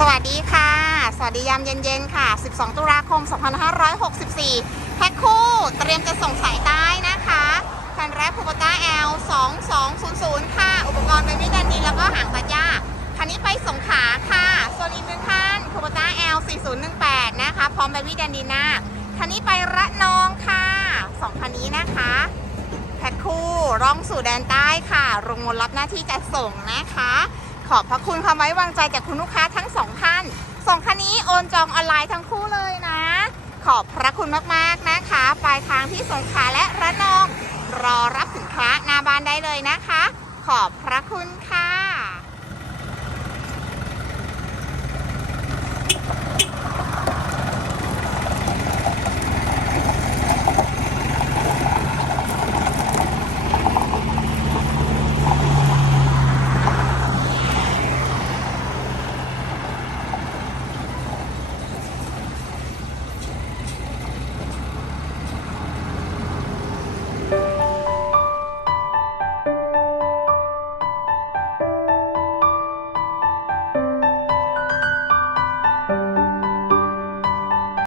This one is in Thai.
สวัสดีค่ะ สวัสดียามเย็นๆค่ะ 12 ตุลาคม 2564 แพ็คคู่เตรียมจะส่งสายใต้นะคะคันแรกคูปต้า L 2200 ค่ะ อุปกรณ์เป็นวิดันดีแล้วก็หางตัดหญ้าคันนี้ไปสงขลาค่ะส่วนอีกหนึ่งคันคูปต้า L 4018 นะคะ พร้อมใบวิดันดีหน้าคันนี้ไประนองค่ะสองคันนี้นะคะแพ็คคู่ร่องสู่แดนใต้ค่ะโรงงานรับหน้าที่จัดส่งนะคะ ขอบพระคุณความไว้วางใจจากคุณลูกค้าทั้งสองท่านสองคันนี้โอนจองออนไลน์ทั้งคู่เลยนะ ขอบพระคุณมากๆนะคะ ปลายทางที่สงขลาและระนอง รอรับสินค้าหน้าบ้านได้เลยนะคะ ขอบพระคุณค่ะ